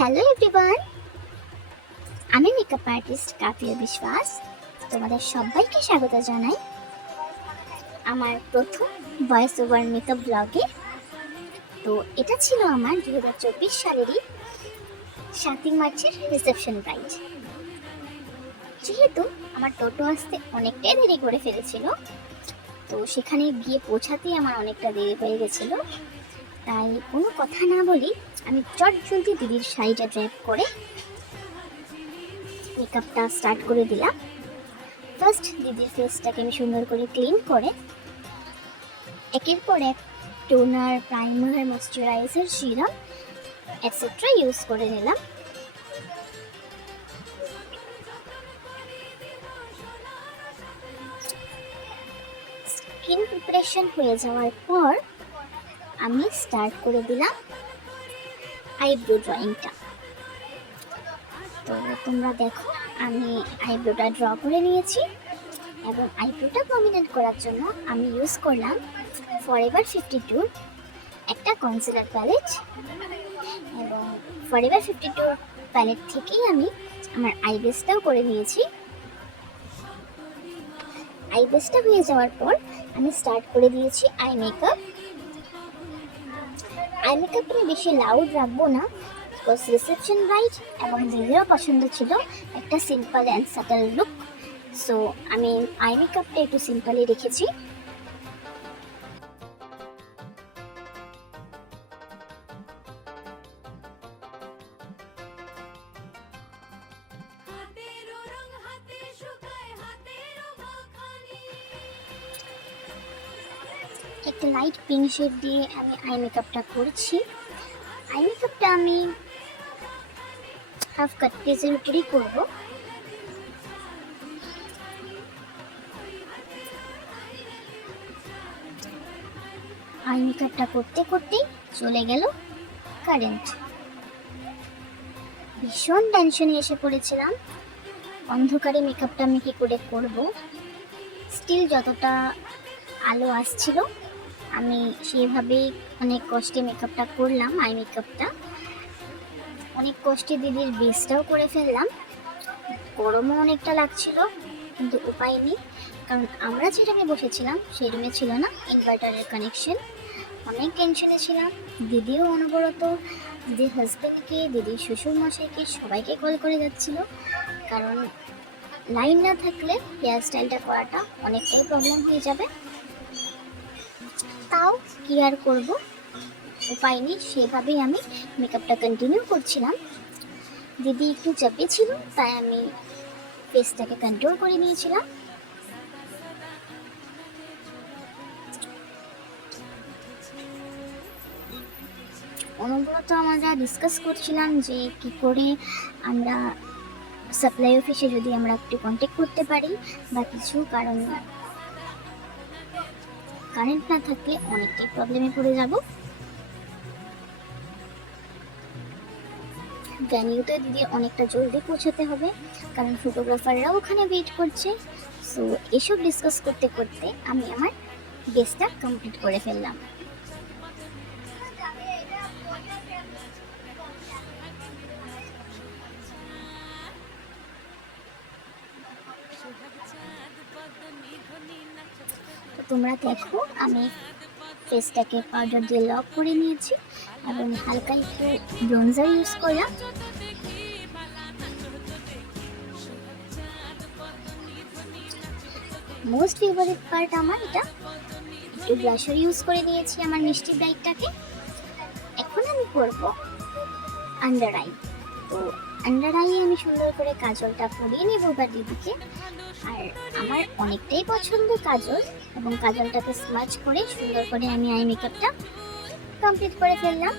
Hello everyone, আমি makeup artist কাফিয়া বিশ্বাস। তোমাদের সবাইকে স্বাগত জানাই আমার প্রথম ভয়েস ওভার মেকআপ ব্লগে। তো এটা ছিল আমার 2024 সালেরই 7ই মার্চের রিসেপশন ব্রাইড। যেহেতু আমার টোটো আসতে অনেকটাই দেরি করে ফেলেছিল, তো সেখানে গিয়ে পৌঁছাতেই আমার অনেকটা দেরি হয়ে গেছিল। তাই কোনো কথা না বলি আমি চটজলদি দিদির শাড়িটা ড্রাইভ করে মেকআপটা স্টার্ট করে দিলাম। ফার্স্ট দিদির ফেসটাকে আমি সুন্দর করে ক্লিন করে একের পর এক toner, primer, moisturiser, serum etcetera use করে নিলাম। স্কিন প্রিপারেশন হয়ে যাওয়ার পর আমি স্টার্ট করে দিলাম আইব্রো ড্রয়িংটা। তো তোমরা দেখো আমি আইব্রোটা ড্র করে নিয়েছি এবং আইব্রোটা প্রমিনেন্ট করার জন্য আমি ইউজ করলাম ফরএভার 52 একটা কনসিলার প্যালেট, এবং ফরএভার 52 প্যালেট থেকেই আমি আমার আইবেসটাও করে নিয়েছি। আইবেসটা হয়ে যাওয়ার পর আমি স্টার্ট করে দিয়েছি আই মেকআপ। আই মেকআপটা আমি বেশি লাউড রাখবো না, বিকজ রিসেপশন ব্রাইড এবং দিদিরও পছন্দ ছিল একটা simple and subtle look. So আমি আই মেকআপটা একটু সিম্পলই রেখেছি। একটা লাইট পিঙ্ক শেড দিয়ে আমি আই মেকআপটা করছি। আই মেকআপটা আমি হাফ কাট পেজের উপরেই করব। আই মেকআপটা করতে করতেই চলে গেল কারেন্ট। ভীষণ টেনশনে এসে পড়েছিলাম অন্ধকারে মেকআপটা আমি কি করে করব। স্টিল যতটা আলো আসছিল আমি সেভাবেই অনেক কষ্টে মেকআপটা করলাম। আই মেকআপটা অনেক কষ্টে দিদির বেসটাও করে ফেললাম। গরমও অনেকটা লাগছিল, কিন্তু উপায় নেই, কারণ আমরা যে রুমে বসেছিলাম সেই রুমে ছিল না ইনভার্টারের কানেকশন। অনেক টেনশনে ছিলাম। দিদিও অনবরত দিদির হাজব্যান্ডকে, দিদির শ্বশুর মশাইকে সবাইকে কল করে যাচ্ছিল, কারণ লাইন না থাকলে হেয়ার স্টাইলটা করাটা অনেকটাই প্রবলেম হয়ে যাবে। তাও কি আর করবো, উপায় নেই, সেভাবেই আমি মেকআপটা কন্টিনিউ করছিলাম। দিদি একটু চাপে ছিল, তাই আমি ফেসটাকে কন্ট্রোল করে নিয়েছিলাম। অনবরত আমরা ডিসকাস করছিলাম যে কি করে আমরা সাপ্লাই অফিসে যদি আমরা একটু কন্ট্যাক্ট করতে পারি বা কিছু, কারণ কারেন্ট না থাকলে অনেকটাই প্রবলেমে পড়ে যাব। ভ্যানিউতে দিদি অনেকটা জলদি পৌঁছাতে হবে, কারণ ফটোগ্রাফাররাও ওখানে ওয়েট করছে। সো এসব ডিসকাস করতে করতে আমি আমার ড্রেসটা কমপ্লিট করে ফেললাম। তো তোমরা দেখো আমি ফেসটাকে পাউডার দিয়ে লক করে নিয়েছি এবং হালকা একটু ব্রোঞ্জার ইউজ করলাম। মোস্ট ফেভারিট পার্ট আমার এটা, একটু ব্লাশার ইউজ করে নিয়েছি আমার মিষ্টি ব্রাইটটাকে। এখন আমি করব আন্ডার আই। তো আন্ডার আই আমি সুন্দর করে কাজলটা পরিয়ে নেব বা দিদিকে। আর আমার অনেকটাই পছন্দ কাজল, এবং কাজলটাকে স্মাচ করে সুন্দর করে আমি আই মেকআপটা কমপ্লিট করে ফেললাম।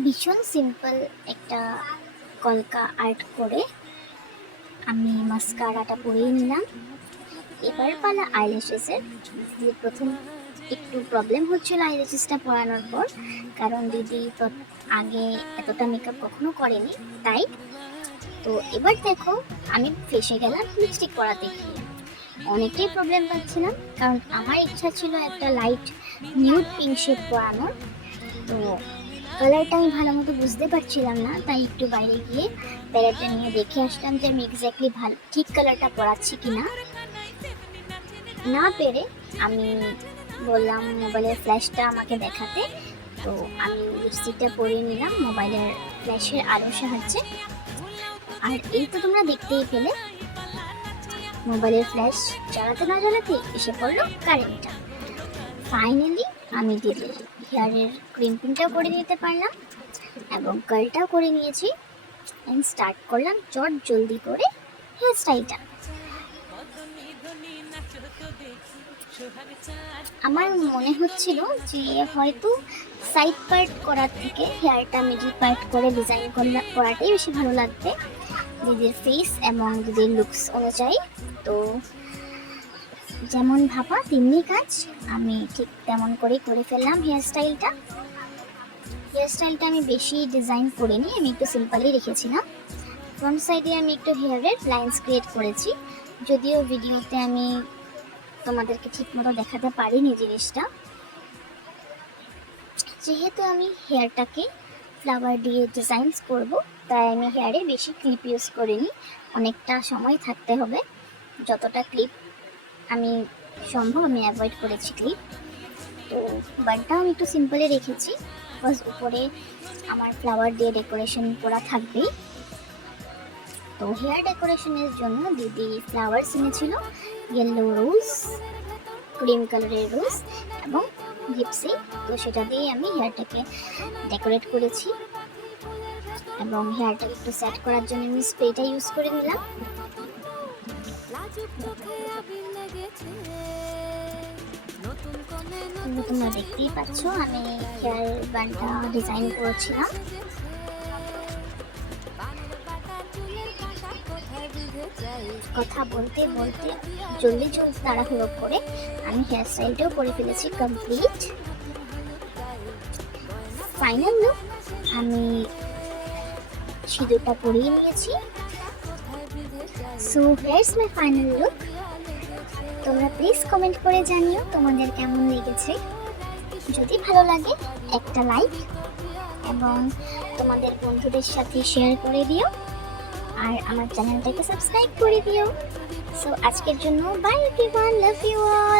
ভীষণ সিম্পল একটা কলকা আর্ট করে আমি মাস্কারাটা পরিয়ে নিলাম। এবার পালা আইল্যাশেসের। প্রথম একটু প্রবলেম হচ্ছিল আইল্যাশেসটা পরানোর পর, কারণ দিদি তো আগে এতটা মেকআপ কখনো করেনি, তাই। তো এবার দেখো আমি ফেসে গেলাম লিপস্টিক পরাতে গিয়ে। অনেকটাই প্রবলেম পাচ্ছিলাম, কারণ আমার ইচ্ছা ছিল একটা লাইট নিউড পিঙ্ক শেড পরানোর। তো কালারটা আমি ভালো মতো বুঝতে পারছিলাম না, তাই একটু বাইরে গিয়ে প্যালেটটা নিয়ে দেখে আসলাম যে আমি এক্স্যাক্টলি ভালো ঠিক কালারটা পরাচ্ছি কিনা। না পেরে আমি বললাম মোবাইলের ফ্ল্যাশটা আমাকে দেখাতে। তো আমি লিপস্টিকটা পরিয়ে নিলাম মোবাইলের ফ্ল্যাশের আলোর সাহায্যে। আর এই তো তোমরা দেখতেই পেলে মোবাইলের ফ্ল্যাশ জ্বালাতে না জ্বালাতে এসে পড়লো কারেন্টটা। ফাইনালি আমি দিদির হেয়ারের ক্রিম্পিংটাও করে নিতে পারলাম এবং কার্লটাও করে নিয়েছি। এন্ড স্টার্ট করলাম চট জলদি করে হেয়ার স্টাইলটা। আমার মনে হচ্ছিল যে হয়তো সাইড পার্ট করার থেকে হেয়ারটা মিডল পার্ট করে ডিজাইন করাটাই বেশি ভালো লাগবে দিদির ফেস এবং দিদির লুকস অনুযায়ী। তো যেমন ভাবা তেমনি কাজ, আমি ঠিক তেমন করেই করে ফেললাম হেয়ার স্টাইলটা। আমি বেশি ডিজাইন করিনি, আমি একটু সিম্পলই রেখেছিলাম। ফ্রন্ট সাইডে আমি একটু হেয়ারের লাইন্স ক্রিয়েট করেছি, যদিও ভিডিওতে আমি তোমাদেরকে ঠিক মতো দেখাতে পারিনি জিনিসটা। যেহেতু আমি হেয়ারটাকে ফ্লাওয়ার দিয়ে ডিজাইনস করব, তাই আমি হেয়ারে বেশি ক্লিপ ইউজ করিনি। অনেকটা সময় থাকতে হবে, যতটা ক্লিপ আমি সম্ভব আমি অ্যাভয়েড করেছি ক্লিপ। তো বানটাও আমি একটু সিম্পলে রেখেছি, বাস উপরে আমার ফ্লাওয়ার দিয়ে ডেকোরেশন করা থাকবেই। তো হেয়ার ডেকোরেশনের জন্য দিদি ফ্লাওয়ার্স এনেছিল, ইয়েলো রোজ, ক্রিম কালারের রোজ এবং জিপসি। তো সেটা দিয়ে আমি হেয়ারটাকে ডেকোরেট করেছি এবং হেয়ারটাকে একটু সেট করার জন্য আমি স্প্রেটা ইউজ করে নিলাম। তোমরা দেখতেই পাচ্ছ আমি হেয়ার ব্যান্ডটা ডিজাইন করেছিলাম। কথা বলতে বলতে জলদি তাড়াহুড়ো করে আমি হেয়ার স্টাইলটাও করে ফেলেছি কমপ্লিট। ফাইনাল লুক, আমি সিঁদুরটা পরিয়ে নিয়েছি। So হিয়ারস my final look. তোমরা প্লিজ কমেন্ট করে জানিও তোমাদের কেমন লেগেছে। যদি ভালো লাগে একটা লাইক এবং তোমাদের বন্ধুদের সাথে শেয়ার করে দিও, আর আমার চ্যানেলটাকে সাবস্ক্রাইব করে দিও। সো আজকের জন্য bye everyone, love you all.